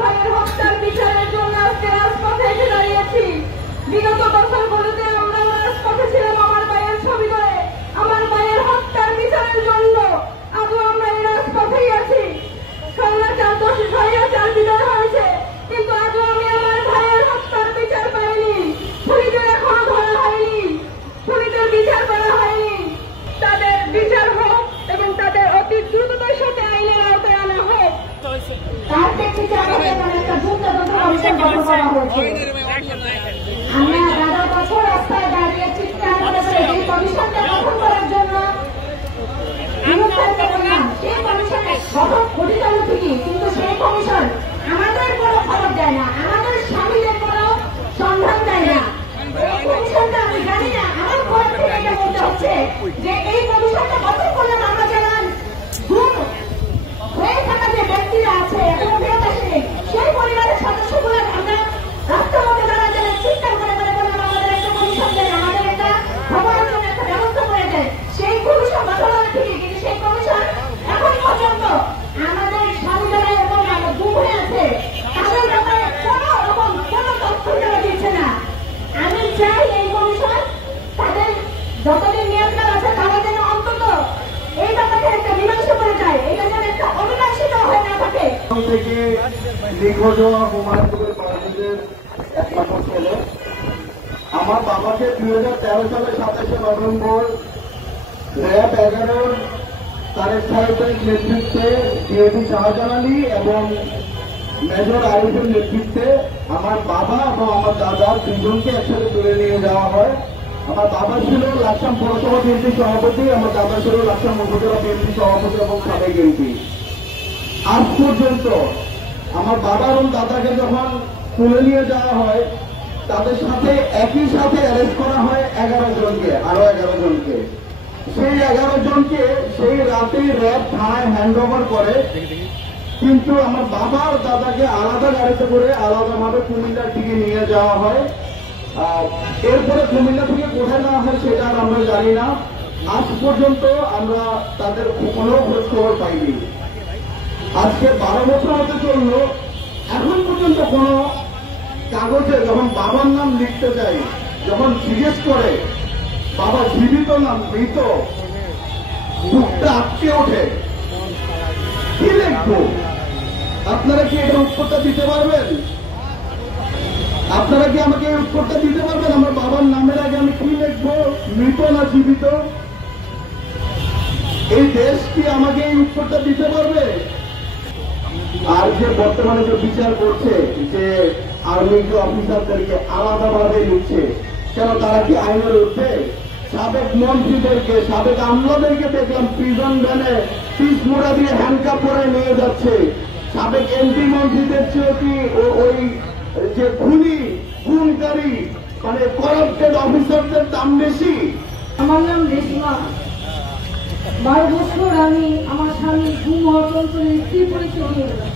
ভাইয়ের হত্যার বিচারের জন্য আজকে রাজপথে এসে দাঁড়িয়েছি। বিগত বছরগুলোতে আমরা রাজপথে ছিলাম আমার ভাইয়ের ছবি ধরে, আমার ভাইয়ের হত্যার বিচারের জন্য। আজও আমরা এই রাজপথেই আছি। স্বৈরাচার দোষী স্বৈরাচার বিদায় হয়েছে, কিন্তু আজও আমি আমার ভাইয়ের হত্যার বিচার পাইনি। খুনিদের এখনো ধরা হয়নি, খুনিদের বিচার করা হয়নি। তাদের বিচার হোক এবং তাদের অতি দ্রুততার সাথে আইনের আওতায় আনা হোক। তার প্রেক্ষিতে আমাদের একটা দ্রুততম কমিশন গঠন করা হয়েছে। আমরা 11 বছর রাস্তায় দাঁড়িয়ে চিৎকার করেছি এই কমিশনকে গঠন করার জন্য। সেই কমিশন গঠিত হলো ঠিকই, কিন্তু সেই কমিশন আমাদের কোনো খবর দেয় না, আমাদের স্বামীদের কোনো সন্ধান দেয় না। এই কমিশনটা আমি জানি না, আমার ঘর থেকে এটা বলতে হচ্ছে যে এই কমিশনটা গঠন করলেন আমরা যারা গুম হয়ে থাকা যে ব্যক্তিরা আছে এখনো ফেরত আসেনি, সেই পরিবারের সদস্যগুলো আমরা রাস্তার মধ্যে দাঁড়া গেলে চিৎকার করে বলে বললাম আমাদের একটা কমিশন দেয়, আমাদের একটা খবরের জন্য একটা ব্যবস্থা করে দেয়। সেই কমিশন গঠন হলে ঠিকই, কিন্তু সেই কমিশন এখন পর্যন্ত আমাদের স্বামীরা এবং গুম হয়ে আছে তাদের ব্যাপারে কোনো রকম কোনো তথ্য দেওয়া দিচ্ছে না। আমি চাই এই কমিশন তাদের যতদিন নিয়ন্ত্রণ আছে তারা যেন অন্তত এই ব্যাপারে একটা মীমাংসা করে যায়, এটা যেন একটা অমীমাংসিত হয়ে না থাকে। থেকে নিখোঁজ হওয়া হুমায়ুনের বাড়িদের এক মাস হল। আমার বাবাকে 2013 সালের 27শে নভেম্বর র্যাব 11 তারেক সাহেবের নেতৃত্বে ডিএপি শাহজাহান আলী এবং মেজর আরিফের নেতৃত্বে আমার বাবা এবং আমার দাদা দুজনকে একসাথে তুলে নিয়ে যাওয়া হয়। আমার বাবা ছিল লাকসাম পৌরসভা বিএনপি সভাপতি, আমার দাদা ছিল লাকসাম উপজেলা বিএনপি সভাপতি এবং সাবেক এমপি। আজ পর্যন্ত আমার বাবা এবং দাদাকে যখন তুলে নিয়ে যাওয়া হয় তাদের সাথে একই সাথে অ্যারেস্ট করা হয় 11 জনকে, আরো 11 জনকে। সেই 11 জনকে সেই রাতেই র্যাব থানায় হ্যান্ড ওভার করে, কিন্তু আমার বাবা আর দাদাকে আলাদা গাড়িতে করে আলাদাভাবে কুমিল্লার দিকে নিয়ে যাওয়া হয়। এরপরে কুমিল্লা থেকে কোথায় নেওয়া হয় সেটা আর আমরা জানি না। আজ পর্যন্ত আমরা তাদের কোনো খোঁজ খবর পাইনি। আজকে 12 বছর হতে চললো, এখন পর্যন্ত কোন কাগজে যখন বাবার নাম লিখতে যাই, যখন জিজ্ঞেস করে বাবা জীবিত না মৃত, বুকটা আটকে ওঠে। কি লিখবো? আপনারা কি এটা উত্তরটা দিতে পারবেন? আপনারা কি আমাকে এই উত্তরটা দিতে পারবেন? আমার বাবার নামের আগে আমি কি লিখবো, মৃত না জীবিত? এই দেশ কি আমাকে এই উত্তরটা দিতে পারবে? আর যে বর্তমানে যে বিচার করছে যে আর্মি অফিসারদেরকে আলাদাভাবে নিচ্ছে, কেন তারা কি আইনের ঊর্ধ্বে? সাবেক মন্ত্রীদেরকে, সাবেক আমলাদেরকে দেখলাম প্রিজন ভ্যানে পিস মোড়া দিয়ে হ্যান্ডকাপ করে নিয়ে যাচ্ছে। সাবেক এমপি মন্ত্রীদের চেয়ে কি ওই যে খুনকারী মানে করাপ্টেড অফিসারদের দাম বেশি? আমার নাম রেশমা। 12 বছর আমি আমার স্বামী গুম হওয়ার চলতে স্ত্রী পরিচয় নিয়ে গেলাম।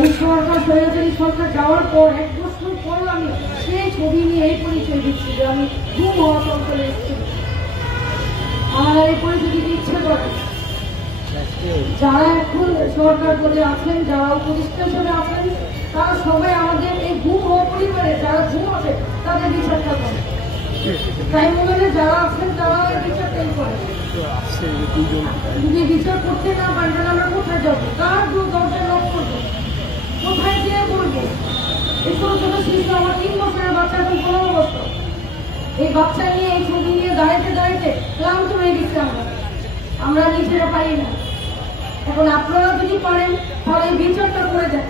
এই সরকার সরকারি সরকার যাওয়ার পর 1 বছর পর আমি সেই ছবি নিয়ে এই পরিচয় দিচ্ছি যে আমি গুম হওয়ার চলতে স্ত্রী। আমার এই পরিচয় দিতে ইচ্ছে করে। যারা এখন সরকার দলে আছেন, যারা উপদেষ্টা হিসেবে আছেন, তারা সবাই আমাদের এই গুম হওয়া পরিবারে যারা গুম আছে তাদের বিচারটা করে। তাই মনে হয় যারা আছেন তারা বিচারটাই করে। যদি বিচার করতে না পারেন তাহলে আমরা কোথায় যাবো? কার দরজায় লক করবো? কোথায় গিয়ে বলবো? এই ছোট ছোট শিশু, আমার 3 বছরের বাচ্চা এখন 15 বছর। এই বাচ্চা নিয়ে এই ছবি নিয়ে দাঁড়াইতে দাঁড়াইতে ক্লান্ত হয়ে গেছি আমরা নিজেরা পারি না। এখন আপনারা যদি পারেন তাহলে এই বিচারটা করে দেন।